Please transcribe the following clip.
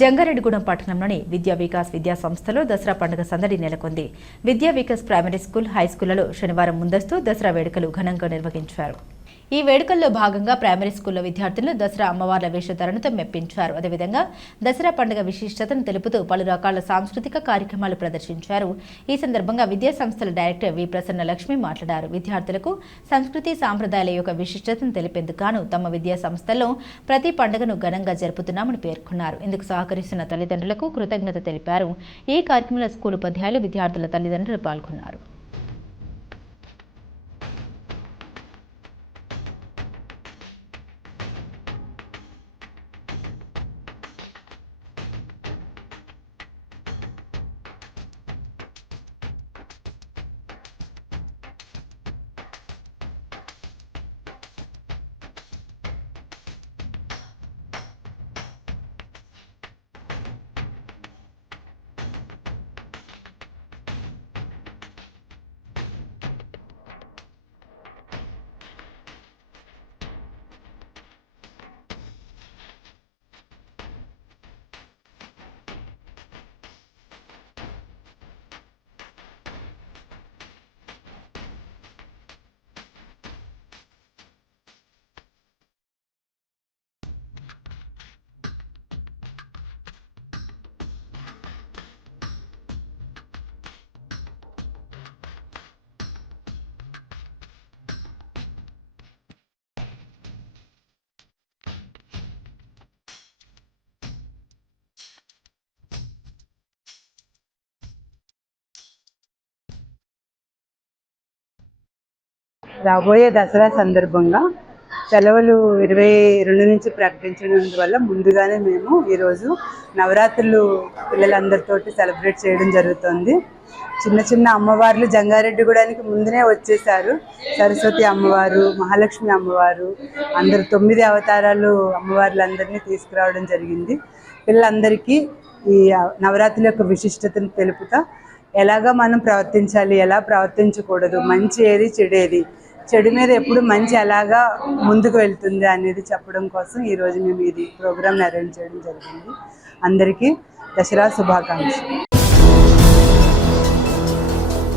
జంగారెడ్డిగూడెం పట్టణంలోని విద్యా వికాస్ విద్యా సంస్థలో దసరా పండుగ సందడి నెలకొంది. విద్యా వికాస్ ప్రైమరీ స్కూల్ హై స్కూళ్ళలో శనివారం ముందస్తు దసరా వేడుకలు ఘనంగా నిర్వహించారు. ఈ వేడుకల్లో భాగంగా ప్రైమరీ స్కూల్లో విద్యార్థులు దసరా అమ్మవార్ల వేషధారణతో మెప్పించారు. అదేవిధంగా దసరా పండుగ విశిష్టతను తెలుపుతూ పలు రకాల సాంస్కృతిక కార్యక్రమాలు ప్రదర్శించారు. ఈ సందర్భంగా విద్యా సంస్థల డైరెక్టర్ వి ప్రసన్న లక్ష్మి మాట్లాడారు. విద్యార్థులకు సంస్కృతి సాంప్రదాయాల యొక్క విశిష్టతను తెలిపేందుకు గాను తమ విద్యా సంస్థల్లో ప్రతి పండుగను ఘనంగా జరుపుతున్నామని పేర్కొన్నారు. ఇందుకు సహకరిస్తున్న తల్లిదండ్రులకు కృతజ్ఞత తెలిపారు. ఈ కార్యక్రమంలో స్కూల్ ఉపాధ్యాయులు విద్యార్థుల తల్లిదండ్రులు పాల్గొన్నారు. రాబోయే దసరా సందర్భంగా సెలవులు ఇరవై రెండు నుంచి ప్రకటించడం వల్ల ముందుగానే మేము ఈరోజు నవరాత్రులు పిల్లలందరితోటి సెలబ్రేట్ చేయడం జరుగుతుంది. చిన్న చిన్న అమ్మవార్లు జంగారెడ్డిగూడానికి ముందునే వచ్చేసారు సరస్వతి అమ్మవారు మహాలక్ష్మి అమ్మవారు అందరు తొమ్మిది అవతారాలు అమ్మవార్లందరినీ తీసుకురావడం జరిగింది. పిల్లలందరికీ ఈ నవరాత్రుల యొక్క విశిష్టతను తెలుపుతా ఎలాగా మనం ప్రవర్తించాలి ఎలా ప్రవర్తించకూడదు మంచి ఏది చెడేది చెడు మీద ఎప్పుడు మంచి ఎలాగా ముందుకు వెళ్తుంది అనేది చెప్పడం కోసం ఈరోజు మేము ఇది ప్రోగ్రామ్ని అరేంజ్ చేయడం జరిగింది. అందరికీ దసరా శుభాకాంక్షలు.